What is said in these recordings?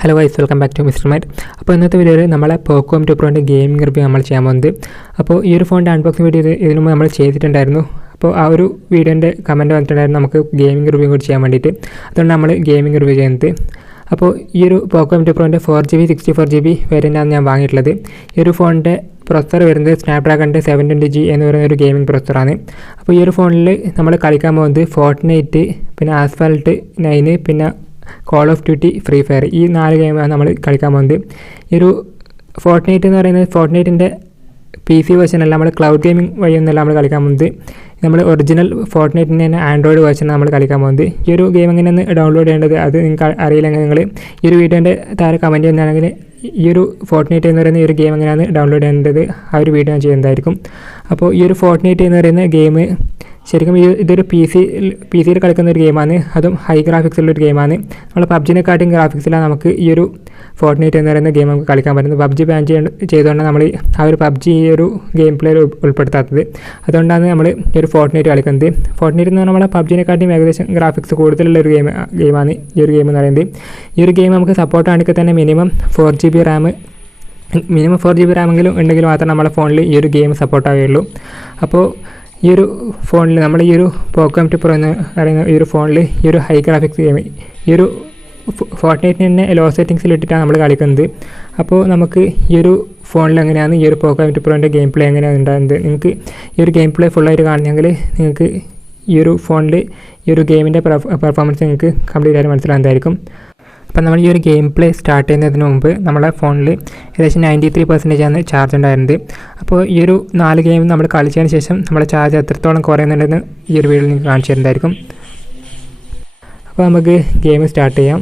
Hello guys, welcome back to mister might. അപ്പോൾ ഇന്നത്തെ വീഡിയോയിൽ നമ്മളെ പോക്കോ M2 പ്രോൻ്റെ ഗെയിമിംഗ് റിവ്യൂ നമ്മൾ ചെയ്യാൻ പോകുന്നത്. അപ്പോൾ ഈ ഒരു ഫോണിൻ്റെ അൺബോക്സിംഗ് വീഡിയോ ഇതിനു മുമ്പ് നമ്മൾ ചെയ്തിട്ടുണ്ടായിരുന്നു. അപ്പോൾ ആ ഒരു വീഡിയോൻ്റെ കമൻറ്റ് വന്നിട്ടുണ്ടായിരുന്നു നമുക്ക് ഗെയിമിംഗ് റിവ്യൂ കൂടി ചെയ്യാൻ വേണ്ടിയിട്ട്. അതുകൊണ്ട് നമ്മൾ ഗെയിമിംഗ് റിവ്യൂ ചെയ്യുന്നത്. അപ്പോൾ ഈ ഒരു പോക്കോ M2 പ്രോൻ്റെ 4GB 64GB വേരിയൻ്റാണ് ഞാൻ വാങ്ങിയിട്ടുള്ളത്. ഈ ഒരു ഫോണിൻ്റെ പ്രൊസസ്സർ വരുന്നത് സ്നാപ്ഡ്രാഗണിൻ്റെ 720G എന്ന് പറയുന്ന ഒരു ഗെയിമിംഗ് പ്രൊസസ്സറാണ്. അപ്പോൾ ഈ ഒരു ഫോണിൽ നമ്മൾ കളിക്കാൻ പോകുന്നത് ഫോർട്ട്നൈറ്റ്, പിന്നെ ആസ്ഫാൾട്ട് 9, പിന്നെ call of duty, free fire, ഈ 4 ഗെയിമാണ് നമ്മൾ കളിക്കാൻ പോകുന്നത്. ഈ ഒരു ഫോർട്ട്നൈറ്റ് എന്ന് പറയുന്നത് ഫോർട്ട്നൈറ്റിൻ്റെ PC വേർഷനല്ല, നമ്മൾ ക്ലൗഡ് ഗെയിമിംഗ് വഴിയൊന്നല്ല നമ്മൾ കളിക്കാൻ പോകുന്നത്. നമ്മൾ ഒറിജിനൽ ഫോർട്ട്നൈറ്റിൻ്റെ തന്നെ ആൻഡ്രോയിഡ് വേർഷനാണ് നമ്മൾ കളിക്കാൻ പോകുന്നത്. ഈ ഒരു ഗെയിം എങ്ങനെയാണ് ഡൗൺലോഡ് ചെയ്യേണ്ടത് അത് നിങ്ങൾക്ക് അറിയില്ലെങ്കിൽ നിങ്ങൾ ഈ ഒരു വീഡിയോൻ്റെ താഴെ കമൻറ്റ് ചെയ്യുന്നതാണെങ്കിൽ ഈ ഒരു ഫോർട്ട്നൈറ്റ് എന്ന് പറയുന്ന ഈ ഒരു ഗെയിം എങ്ങനെയാണ് ഡൗൺലോഡ് ചെയ്യേണ്ടത് ആ ഒരു വീഡിയോ ഞാൻ ചെയ്യുന്നതായിരിക്കും. അപ്പോൾ ഈ ഒരു ഫോർട്ട്നൈറ്റ് എന്ന് പറയുന്ന ഗെയിം ശരിക്കും ഇതൊരു പി സിയിൽ കളിക്കുന്ന ഒരു ഗെയിമാണ്. അതും ഹൈ ഗ്രാഫിക്സുള്ളൊരു ഗെയിമാണ്. നമ്മൾ പബ്ജിനെക്കാട്ടും ഗ്രാഫിക്സിലാണ് നമുക്ക് ഈ ഒരു ഫോർട്ട്നൈറ്റ് എന്ന് പറയുന്ന ഗെയിം നമുക്ക് കളിക്കാൻ പറ്റുന്നത്. പബ്ജി ബാൻ ചെയ്തുകൊണ്ടാണ് നമ്മൾ ആ ഒരു പബ്ജി ഈ ഒരു ഗെയിം പ്ലേയിൽ ഉൾപ്പെടുത്താത്തത്. അതുകൊണ്ടാണ് നമ്മൾ ഈ ഒരു ഫോർട്ട്നൈറ്റ് കളിക്കുന്നത്. ഫോർട്ട്നൈറ്റ് എന്ന് പറഞ്ഞാൽ നമ്മളെ പബ്ജിനെക്കാട്ടും ഏകദേശം ഗ്രാഫിക്സ് കൂടുതലുള്ള ഒരു ഗെയിമാണ് ഈ ഒരു ഗെയിം എന്ന് പറയുന്നത്. ഈ ഒരു ഗെയിം നമുക്ക് സപ്പോർട്ട് ആണെങ്കിൽ തന്നെ മിനിമം 4GB റാം എങ്കിലും ഉണ്ടെങ്കിൽ മാത്രമേ നമ്മളെ ഫോണിൽ ഈ ഒരു ഗെയിം സപ്പോർട്ട് ആവുകയുള്ളൂ. അപ്പോൾ ഈ ഒരു ഫോണിൽ നമ്മൾ ഈ ഒരു പോക്കോ M2 പ്രോ എന്ന് പറയുന്ന ഈ ഒരു ഫോണിൽ ഈ ഒരു ഹൈ ഗ്രാഫിക്സ് ഗെയിം ഈ ഒരു ഫോർട്ട്നൈറ്റിന് തന്നെ ലോ സെറ്റിങ്സിൽ ഇട്ടിട്ടാണ് നമ്മൾ കളിക്കുന്നത്. അപ്പോൾ നമുക്ക് ഈ ഒരു ഫോണിൽ എങ്ങനെയാണ് ഈ ഒരു പോക്കോ M2 പ്രോൻ്റെ ഗെയിം പ്ലേ എങ്ങനെയാണ് ഉണ്ടാകുന്നത്, നിങ്ങൾക്ക് ഈ ഒരു ഗെയിം പ്ലേ ഫുള്ളായിട്ട് കാണണമെങ്കിൽ നിങ്ങൾക്ക് ഈ ഒരു ഫോണിൽ ഈ ഒരു ഗെയിമിൻ്റെ പെർഫോമൻസ് നിങ്ങൾക്ക് കംപ്ലീറ്റ് ആയിട്ട് മനസ്സിലാകുന്നതായിരിക്കും. അപ്പം നമ്മൾ ഈ ഒരു ഗെയിം പ്ലേ സ്റ്റാർട്ട് ചെയ്യുന്നതിന് മുമ്പ് നമ്മളെ ഫോണിൽ ഏകദേശം 93% ആണ് ചാർജ് ഉണ്ടായിരുന്നത്. അപ്പോൾ ഈ ഒരു 4 ഗെയിം നമ്മൾ കളിച്ചതിന് ശേഷം നമ്മുടെ ചാർജ് എത്രത്തോളം കുറയുന്നുണ്ടെന്ന് ഈ ഒരു വീഡിയോയിൽ നിങ്ങൾക്ക് കാണിച്ചു തരുന്നതായിരിക്കും. അപ്പോൾ നമുക്ക് ഗെയിം സ്റ്റാർട്ട് ചെയ്യാം.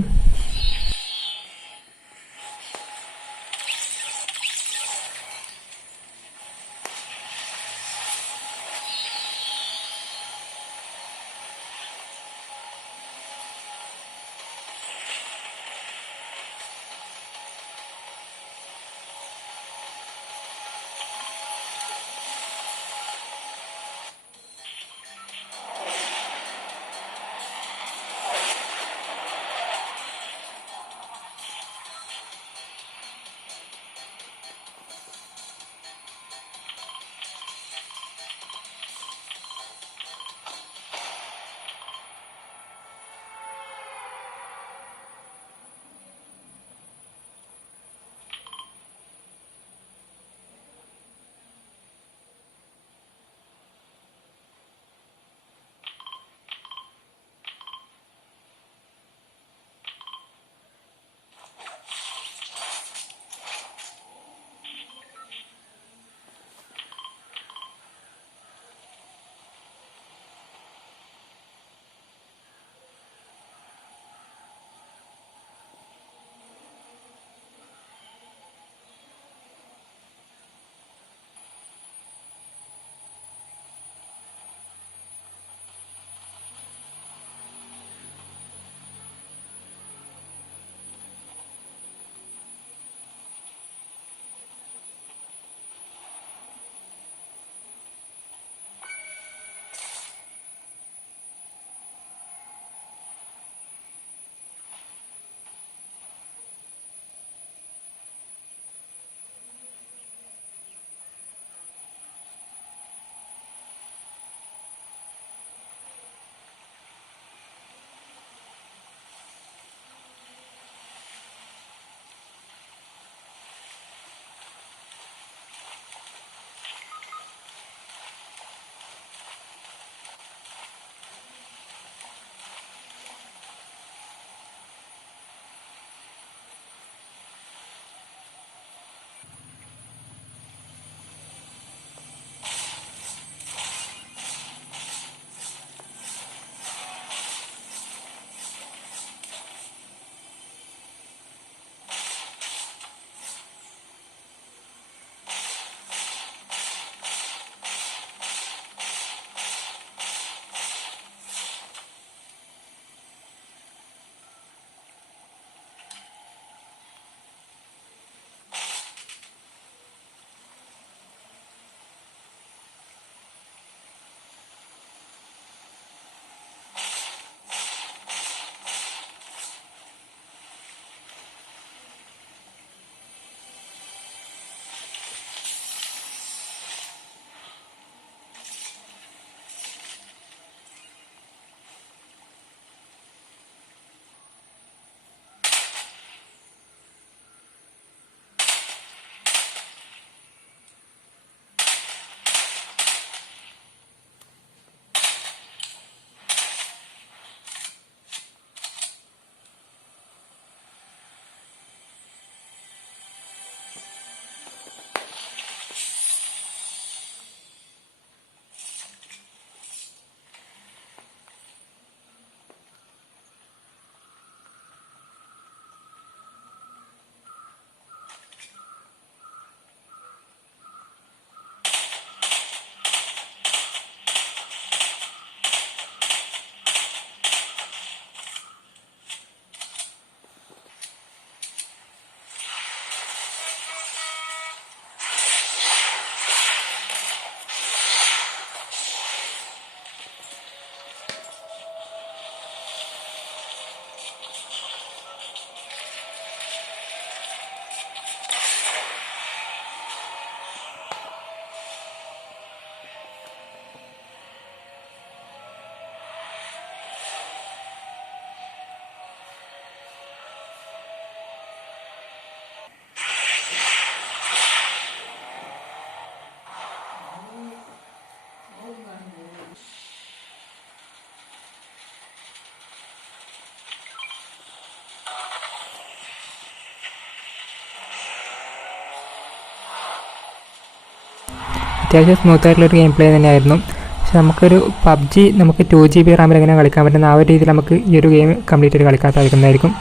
അത്യാവശ്യം സ്മൂത്തായിട്ടുള്ളൊരു ഗെയിം പ്ലേ തന്നെയായിരുന്നു. പക്ഷെ നമുക്കൊരു PUBG നമുക്ക് 2 GB റാമിൽ എങ്ങനെ കളിക്കാൻ പറ്റുന്ന ആ ഒരു രീതിയിൽ നമുക്ക് ഈ ഒരു ഗെയിം കംപ്ലീറ്റ് ആയിട്ട് കളിക്കാൻ സാധിക്കുന്നതായിരിക്കും.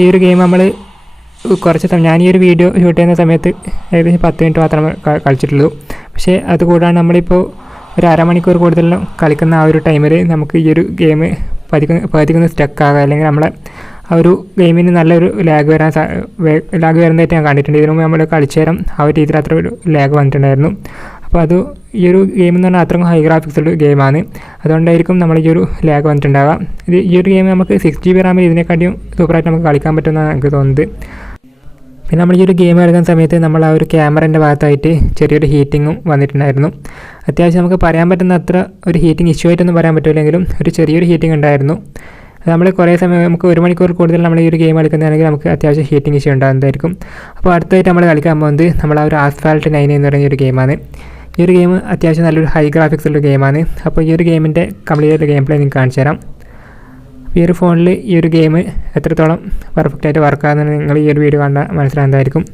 ഈ ഒരു ഗെയിം നമ്മൾ കുറച്ച് ഞാൻ ഈ ഒരു വീഡിയോ ഷൂട്ട് ചെയ്യുന്ന സമയത്ത് ഏകദേശം 10 മിനിറ്റ് മാത്രമേ കളിച്ചിട്ടുള്ളൂ. പക്ഷേ അതുകൂടാതെ നമ്മളിപ്പോൾ ഒരു അരമണിക്കൂർ കൂടുതലും കളിക്കുന്ന ആ ഒരു ടൈമിൽ നമുക്ക് ഈ ഒരു ഗെയിം പതിക്കുന്ന സ്റ്റക്കാകുക, അല്ലെങ്കിൽ നമ്മളെ ആ ഒരു ഗെയിമിന് നല്ലൊരു ലാഗ് വരുന്നതായിട്ട് ഞാൻ കണ്ടിട്ടുണ്ട്. ഇതിനു മുമ്പ് നമ്മൾ കളിച്ചു തരാം ആ ഒരു രീതിയിൽ അത്ര ഒരു ലാഗ് വന്നിട്ടുണ്ടായിരുന്നു. അപ്പോൾ അത് ഈ ഒരു ഗെയിം എന്ന് പറഞ്ഞാൽ അത്രയും ഹൈ ഗ്രാഫിക്സുള്ള ഗെയിമാണ്. അതുകൊണ്ടായിരിക്കും നമ്മൾ ഈ ഒരു ലാഗ് വന്നിട്ടുണ്ടാകുക. ഈ ഒരു ഗെയിം നമുക്ക് 6 GB റാമിൽ ഇതിനെക്കാട്ടിയും സൂപ്പറായിട്ട് നമുക്ക് കളിക്കാൻ പറ്റുമെന്നാണ് എനിക്ക് തോന്നുന്നത്. പിന്നെ നമ്മൾ ഈ ഒരു ഗെയിം കളിക്കുന്ന സമയത്ത് നമ്മൾ ആ ഒരു ക്യാമറേൻ്റെ ഭാഗത്തായിട്ട് ചെറിയൊരു ഹീറ്റിങ്ങും വന്നിട്ടുണ്ടായിരുന്നു. അത്യാവശ്യം നമുക്ക് പറയാൻ പറ്റുന്ന അത്ര ഒരു ഹീറ്റിംഗ് ഇഷ്യൂ ആയിട്ടൊന്നും പറയാൻ പറ്റില്ലെങ്കിലും ഒരു ചെറിയൊരു ഹീറ്റിംഗ് ഉണ്ടായിരുന്നു. നമ്മൾ കുറേ സമയം നമുക്ക് 1 മണിക്കൂർ കൂടുതൽ നമ്മൾ ഈ ഒരു ഗെയിം കളിക്കുന്നതാണെങ്കിൽ നമുക്ക് അത്യാവശ്യം ഹീറ്റിംഗ് ഇഷ്യൂ ഉണ്ടാകുന്നതായിരിക്കും. അപ്പോൾ അടുത്തായിട്ട് നമ്മൾ കളിക്കാൻ പോകുന്നത് നമ്മൾ ആ ഒരു asphalt 9 എന്ന് പറയുന്ന ഒരു ഗെയിമാണ്. ഈ ഒരു ഗെയിം അത്യാവശ്യം നല്ലൊരു ഹൈ ഗ്രാഫിക്സ് ഉള്ള ഗെയിമാണ്. അപ്പോൾ ഈ ഒരു ഗെയിമിൻ്റെ കംപ്ലീറ്റ് ആയിട്ട് ഗെയിം പ്ലേ നിങ്ങൾക്ക് കാണിച്ചു തരാം. ഈ ഒരു ഫോണിൽ ഈ ഒരു ഗെയിം എത്രത്തോളം പെർഫെക്റ്റായിട്ട് വർക്കാകുന്നതെന്ന് നിങ്ങൾ ഈ ഒരു വീഡിയോ കണ്ടാൽ മനസ്സിലാകുന്നതായിരിക്കും.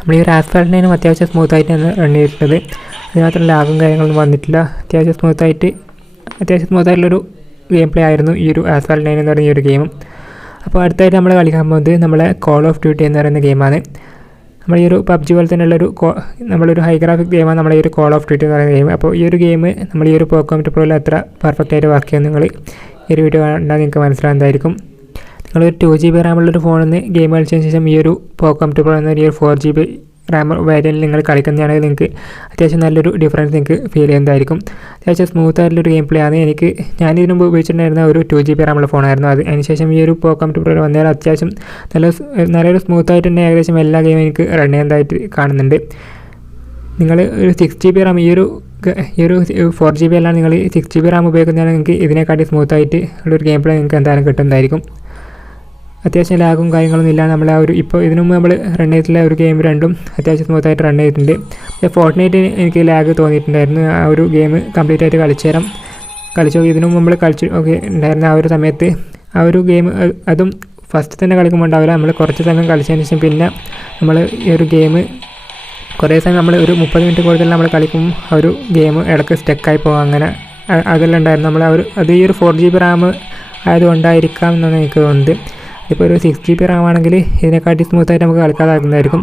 നമ്മൾ ഈ ഒരു asphalt 9 അത്യാവശ്യം സ്മൂത്തായിട്ടാണ് റൺ ചെയ്തിട്ടുള്ളത്. അതിനകത്ത് ലാഗും കാര്യങ്ങളൊന്നും വന്നിട്ടില്ല. അത്യാവശ്യം സ്മൂത്തായിട്ടുള്ളൊരു ഗെയിം പ്ലേ ആയിരുന്നു ഈ ഒരു asphalt 9 എന്ന് പറയുന്ന ഈ ഒരു ഗെയിം. അപ്പോൾ അടുത്തായിട്ട് നമ്മൾ കളിക്കാൻ പോകുന്നത് നമ്മളെ കോൾ ഓഫ് ഡ്യൂട്ടി എന്ന് പറയുന്ന ഗെയിമാണ്. നമ്മൾ ഈ ഒരു PUBG പോലെ തന്നെയുള്ളൊരു നമ്മളൊരു ഹൈ ഗ്രാഫിക് ഗെയിമാണ് നമ്മളെ ഈ ഒരു കോൾ ഓഫ് ഡ്യൂട്ടി എന്ന് പറയുന്ന ഗെയിം. അപ്പോൾ ഈ ഒരു ഗെയിം നമ്മൾ ഈ ഒരു POCO Proയിൽ എത്ര പെർഫെക്റ്റായിട്ട് വർക്ക് ചെയ്യുമെന്ന് നിങ്ങൾ ഈ ഒരു വീഡിയോ കണ്ടാൽ നിങ്ങൾക്ക് മനസ്സിലാകുന്നതായിരിക്കും. നിങ്ങളൊരു 2 GB റാമുള്ളൊരു ഫോണിൽ നിന്ന് ഗെയിം കളിച്ചതിന് ശേഷം ഈ ഒരു POCO Pro എന്ന ഈ ഒരു 4 GB റാം വേരിയൻറ്റിൽ നിങ്ങൾ കളിക്കുന്നതാണെങ്കിൽ നിങ്ങൾക്ക് അത്യാവശ്യം നല്ലൊരു ഡിഫറൻസ് നിങ്ങൾക്ക് ഫീൽ ചെയ്യുന്നതായിരിക്കും. അത്യാവശ്യം സ്മൂത്തായിട്ടുള്ളൊരു ഗെയിം പ്ലേ ആണ്. ഞാൻ ഇതിനു മുമ്പ് ഉപയോഗിച്ചിട്ടുണ്ടായിരുന്ന ഒരു 2 GB റാമുള്ള ഫോണായിരുന്നു അത്. അതിനുശേഷം ഈ ഒരു POCO Pro വന്നാൽ അത്യാവശ്യം നല്ലൊരു സ്മൂത്തായിട്ട് തന്നെ ഏകദേശം എല്ലാ ഗെയിമും എനിക്ക് റൺ ചെയ്യുന്നതായിട്ട് കാണുന്നുണ്ട്. നിങ്ങൾ ഒരു 6 GB റാം ഈ ഒരു 4 GB അല്ലാതെ നിങ്ങൾ 6 GB റാം ഉപയോഗിക്കുന്നതാണെങ്കിൽ നിങ്ങൾക്ക് ഇതിനെക്കാട്ടി സ്മൂത്തായിട്ട് ഉള്ളൊരു ഗെയിം പ്ലേ നിങ്ങൾക്ക് എന്തായാലും കിട്ടുന്നതായിരിക്കും. അത്യാവശ്യം ലാഗും കാര്യങ്ങളൊന്നും ഇല്ല. നമ്മൾ ആ ഒരു ഇപ്പോൾ ഇതിനു മുമ്പ് നമ്മൾ റൺ ചെയ്തിട്ടുള്ള ഒരു ഗെയിം രണ്ടും അത്യാവശ്യം സ്മൂത്തായിട്ട് റൺ ചെയ്തിട്ടുണ്ട്. ഫോർട്ട്നൈറ്റ് എനിക്ക് ലാഗ് തോന്നിയിട്ടുണ്ടായിരുന്നു. ആ ഒരു ഗെയിം കംപ്ലീറ്റ് ആയിട്ട് കളിച്ചു ഇതിനു മുമ്പ് നമ്മൾ ഉണ്ടായിരുന്ന ആ ഒരു സമയത്ത് ആ ഒരു ഗെയിം അതും ഫസ്റ്റ് തന്നെ കളിക്കുമ്പോൾ ഉണ്ടാവില്ല. നമ്മൾ കുറച്ച് സമയം കളിച്ചതിന് ശേഷം പിന്നെ നമ്മൾ ഈ ഒരു ഗെയിം കുറേ സമയം നമ്മൾ ഒരു 30 മിനിറ്റ് കൂടുതൽ നമ്മൾ കളിക്കുമ്പോൾ ആ ഒരു ഗെയിം ഇടയ്ക്ക് സ്റ്റക്കായി പോകും. അങ്ങനെ അതെല്ലാം ഉണ്ടായിരുന്നു. അത് ഈ ഒരു 4 GB റാം ആയതുകൊണ്ടായിരിക്കാം എന്നാണ് എനിക്ക് തോന്നുന്നത്. ഇപ്പോൾ ഒരു 6 GB റാം ആണെങ്കിൽ ഇതിനെക്കാട്ടി സ്മൂത്തായിട്ട് നമുക്ക് കളിക്കാതാക്കുന്നതായിരിക്കും.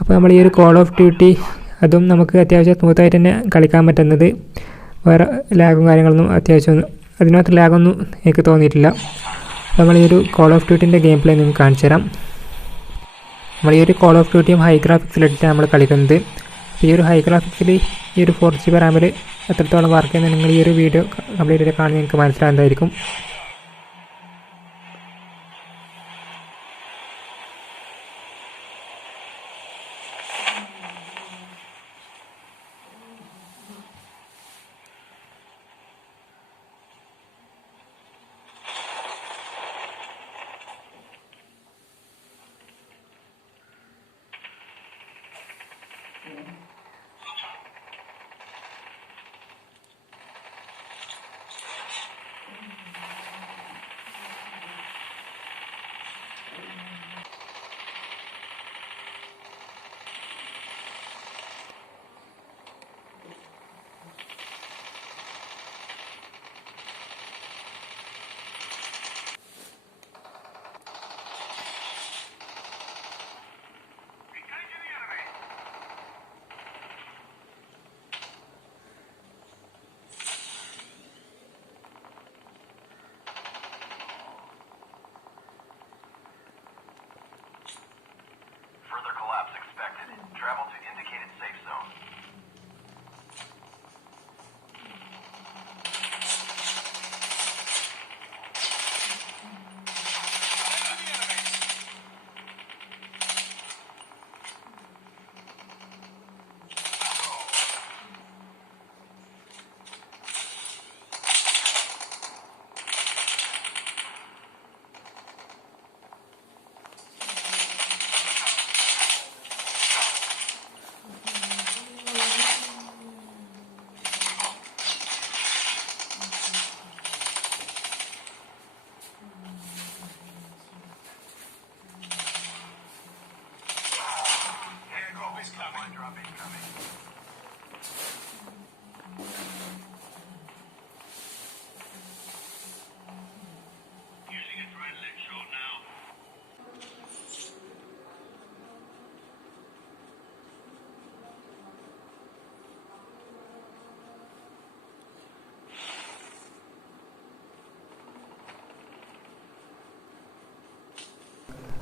അപ്പോൾ നമ്മൾ ഈ ഒരു കോൾ ഓഫ് ഡ്യൂട്ടി അതും നമുക്ക് അത്യാവശ്യം സ്മൂത്തായിട്ട് തന്നെ കളിക്കാൻ പറ്റുന്നത്. വേറെ ലാഗും കാര്യങ്ങളൊന്നും അതിനകത്ത് ലാഗൊന്നും എനിക്ക് തോന്നിയിട്ടില്ല. അപ്പോൾ നമ്മൾ ഈ ഒരു കോൾ ഓഫ് ഡ്യൂട്ടിൻ്റെ ഗെയിം പ്ലേ നിങ്ങൾക്ക് കാണിച്ചു തരാം. നമ്മൾ ഈ ഒരു കോൾ ഓഫ് ഡ്യൂട്ടിയും ഹൈ ഗ്രാഫിക്സിലിട്ടാണ് നമ്മൾ കളിക്കുന്നത്. ഈ ഒരു ഹൈ ഗ്രാഫിക്സിൽ ഈ ഒരു 4 GB റാമിൽ എത്രത്തോളം വർക്ക് ചെയ്യുന്നത് നിങ്ങൾ ഈ ഒരു വീഡിയോ കംപ്ലീറ്റ് ആയിട്ട് കാണുന്നത് നിങ്ങൾക്ക് മനസ്സിലാകുന്നതായിരിക്കും.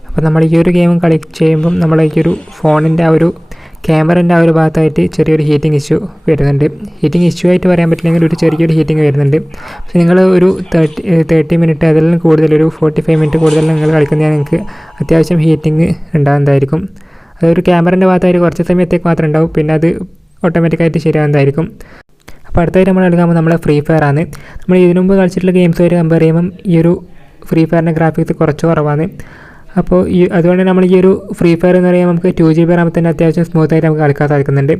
അപ്പോൾ നമ്മൾ ഈ ഒരു ഗെയിം ചെയ്യുമ്പം നമ്മൾ ഈ ഒരു ഫോണിൻ്റെ ആ ഒരു ക്യാമറേൻ്റെ ആ ഒരു ഭാഗത്തായിട്ട് ചെറിയൊരു ഹീറ്റിംഗ് ഇഷ്യൂ വരുന്നുണ്ട്. ഹീറ്റിംഗ് ഇഷ്യൂ ആയിട്ട് പറയാൻ പറ്റില്ലെങ്കിൽ ഒരു ചെറിയൊരു ഹീറ്റിംഗ് വരുന്നുണ്ട്. പക്ഷേ നിങ്ങൾ ഒരു 30 മിനിറ്റ് അതിലും കൂടുതൽ, ഒരു 45 മിനിറ്റ് കൂടുതൽ നിങ്ങൾ കളിക്കുന്നതിന് നിങ്ങൾക്ക് അത്യാവശ്യം ഹീറ്റിംഗ് ഉണ്ടാകുന്നതായിരിക്കും. അതൊരു ക്യാമറേൻ്റെ ഭാഗത്തായിട്ട് കുറച്ച് സമയത്തേക്ക് മാത്രമേ ഉണ്ടാവും, പിന്നെ അത് ഓട്ടോമാറ്റിക്കായിട്ട് ശരിയാകുന്നതായിരിക്കും. അപ്പോൾ അടുത്തായിട്ട് നമ്മൾ കളിക്കുമ്പോൾ നമ്മൾ ഫ്രീ ഫയർ ആണ്. നമ്മൾ ഇതിനു മുമ്പ് കളിച്ചിട്ടുള്ള ഗെയിംസ് വരെ കമ്പയർ ചെയ്യുമ്പം ഈ ഒരു ഫ്രീ ഫയറിൻ്റെ ഗ്രാഫിക്സ് കുറച്ച് കുറവാണ്. അപ്പോൾ അതുകൊണ്ട് നമ്മൾ ഈ ഒരു ഫ്രീ ഫയർ എന്ന് പറയുമ്പോൾ നമുക്ക് 2GB റാമിൽ തന്നെ അത്യാവശ്യം സ്മൂത്തായിട്ട് നമുക്ക് കളിക്കാൻ സാധിക്കുന്നുണ്ട്.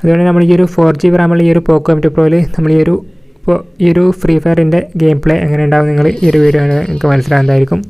അതുകൊണ്ട് നമ്മൾ ഈ ഒരു 4GB റാമുള്ള ഈ ഒരു പോക്കോ M2 Proയിൽ നമ്മൾ ഈ ഒരു ഫ്രീ ഫയറിൻ്റെ ഗെയിം പ്ലേ എങ്ങനെ ഉണ്ടാവും നിങ്ങൾ ഈ ഒരു വീഡിയോ നിങ്ങൾക്ക് മനസ്സിലാകുന്നതായിരിക്കും.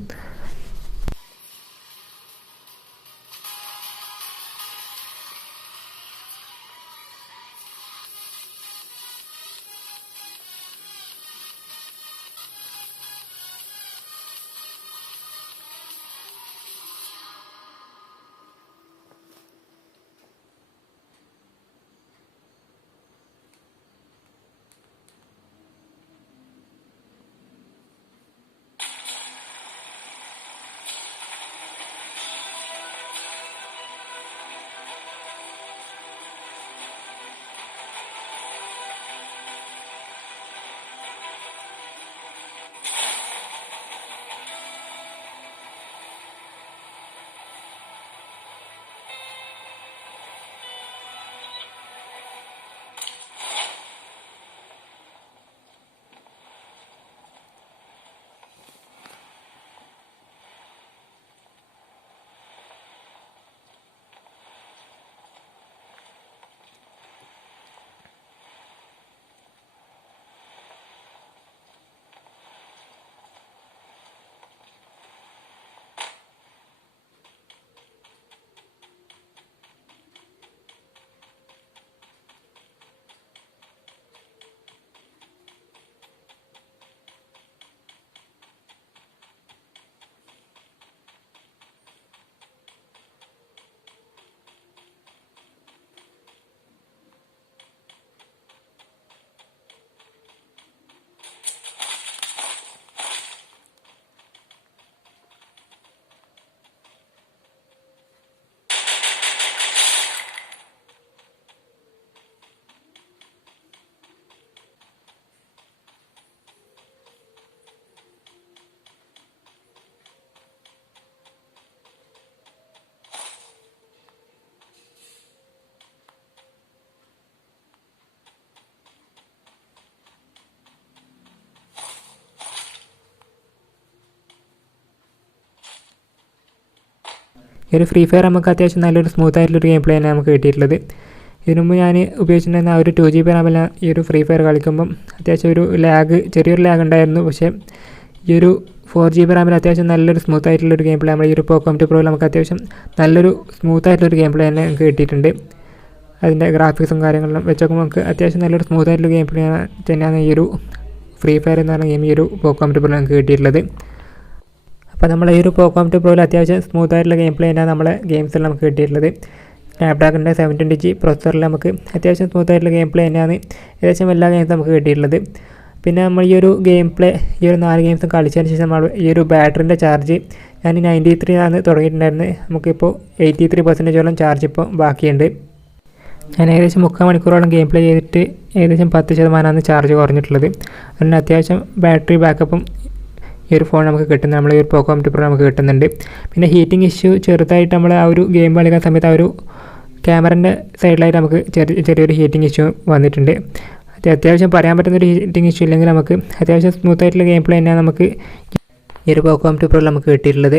ഈ ഒരു ഫ്രീ ഫയർ നമുക്ക് അത്യാവശ്യം നല്ലൊരു സ്മൂത്ത് ആയിട്ടുള്ളൊരു ഗെയിം പ്ലേ തന്നെ നമുക്ക് കിട്ടിയിട്ടുള്ളത്. ഇതിനു മുമ്പ് ഞാൻ ഉപയോഗിച്ചിട്ടുണ്ടായിരുന്ന ആ ഒരു 2 GB റാമിൽ ഈ ഒരു ഫ്രീ ഫയർ കളിക്കുമ്പം അത്യാവശ്യം ഒരു ചെറിയൊരു ലാഗ് ഉണ്ടായിരുന്നു. പക്ഷേ ഈ ഒരു 4 GB റാമിൽ അത്യാവശ്യം നല്ലൊരു സ്മൂത്ത് ആയിട്ടുള്ളൊരു ഗെയിം പ്ലേ നമ്മൾ ഈ ഒരു POCO M2 Pro നമുക്ക് അത്യാവശ്യം നല്ലൊരു സ്മൂത്ത് ആയിട്ടുള്ളൊരു ഗെയിം പ്ലേ തന്നെ നമുക്ക് കിട്ടിയിട്ടുണ്ട്. അതിൻ്റെ ഗ്രാഫിക്സും കാര്യങ്ങളും വെച്ചൊക്കെ നമുക്ക് അത്യാവശ്യം നല്ലൊരു സ്മൂത്ത് ആയിട്ടുള്ള ഗെയിം പ്ലേ തന്നെയാണ് ഈ ഒരു ഫ്രീ ഫയർ എന്ന് പറഞ്ഞ ഗെയിം ഈ ഒരു POCO M2 Pro നമുക്ക് കിട്ടിയിട്ടുള്ളത്. അപ്പോൾ നമ്മൾ ഈ ഒരു POCO M2 Proയിൽ അത്യാവശ്യം സ്മൂത്ത് ആയിട്ടുള്ള ഗെയിം പ്ലേ തന്നെയാണ് നമ്മളെ ഗെയിംസിൽ നമുക്ക് കിട്ടിയിട്ടുള്ളത്. സ്നാപ്ഡ്രാഗണിൻ്റെ 720G പ്രൊസസ്സറിൽ നമുക്ക് അത്യാവശ്യം സ്മൂത്ത് ആയിട്ടുള്ള ഗെയിം പ്ലേ തന്നെയാണ് ഏകദേശം എല്ലാ ഗെയിംസും നമുക്ക് കിട്ടിയിട്ടുള്ളത്. പിന്നെ നമ്മൾ ഈ ഒരു ഗെയിം പ്ലേ ഈ ഒരു 4 ഗെയിംസും കളിച്ചതിന് ശേഷം നമ്മൾ ഈ ഒരു ബാറ്ററിൻ്റെ ചാർജ് ഞാൻ 93 ആണ് തുടങ്ങിയിട്ടുണ്ടായിരുന്നത്. നമുക്കിപ്പോൾ 83% ചാർജ് ഇപ്പോൾ ബാക്കിയുണ്ട്. ഞാൻ ഏകദേശം 3/4 മണിക്കൂറോളം ഗെയിം പ്ലേ ചെയ്തിട്ട് ഏകദേശം 10% ചാർജ് കുറഞ്ഞിട്ടുള്ളത്. അതിന് അത്യാവശ്യം ബാറ്ററി ബാക്കപ്പും ഈ ഒരു ഫോൺ നമുക്ക് കിട്ടുന്നത് നമ്മൾ ഈ ഒരു POCO M2 Pro നമുക്ക് കിട്ടുന്നുണ്ട്. പിന്നെ ഹീറ്റിംഗ് ഇഷ്യൂ ചെറുതായിട്ട് നമ്മൾ ആ ഒരു ഗെയിം കളിക്കുന്ന സമയത്ത് ആ ഒരു ക്യാമറൻ്റെ സൈഡിലായിട്ട് നമുക്ക് ചെറിയൊരു ഹീറ്റിംഗ് ഇഷ്യൂ വന്നിട്ടുണ്ട്. അത്യാവശ്യം പറയാൻ പറ്റുന്നൊരു ഹീറ്റിംഗ് ഇഷ്യൂ ഇല്ലെങ്കിൽ നമുക്ക് അത്യാവശ്യം സ്മൂത്ത് ആയിട്ടുള്ള ഗെയിം പ്ലേ തന്നെയാണ് നമുക്ക് ഈ ഒരു POCO M2 Pro നമുക്ക് കിട്ടിയിട്ടുള്ളത്.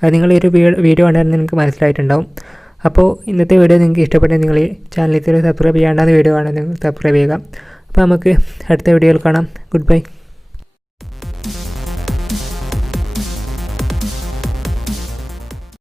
അത് നിങ്ങൾ ഈ ഒരു വീഡിയോ കണ്ടായിരുന്നു നിങ്ങൾക്ക് മനസ്സിലായിട്ടുണ്ടാവും. അപ്പോൾ ഇന്നത്തെ വീഡിയോ നിങ്ങൾക്ക് ഇഷ്ടപ്പെട്ടെങ്കിൽ നിങ്ങൾ ഈ ചാനലിൽ സബ്സ്ക്രൈബ് ചെയ്യാണ്ടാകുന്ന വീഡിയോ ആണ് നിങ്ങൾ സബ്സ്ക്രൈബ് ചെയ്യുക. അപ്പോൾ നമുക്ക് അടുത്ത വീഡിയോയിൽ കാണാം. Good bye.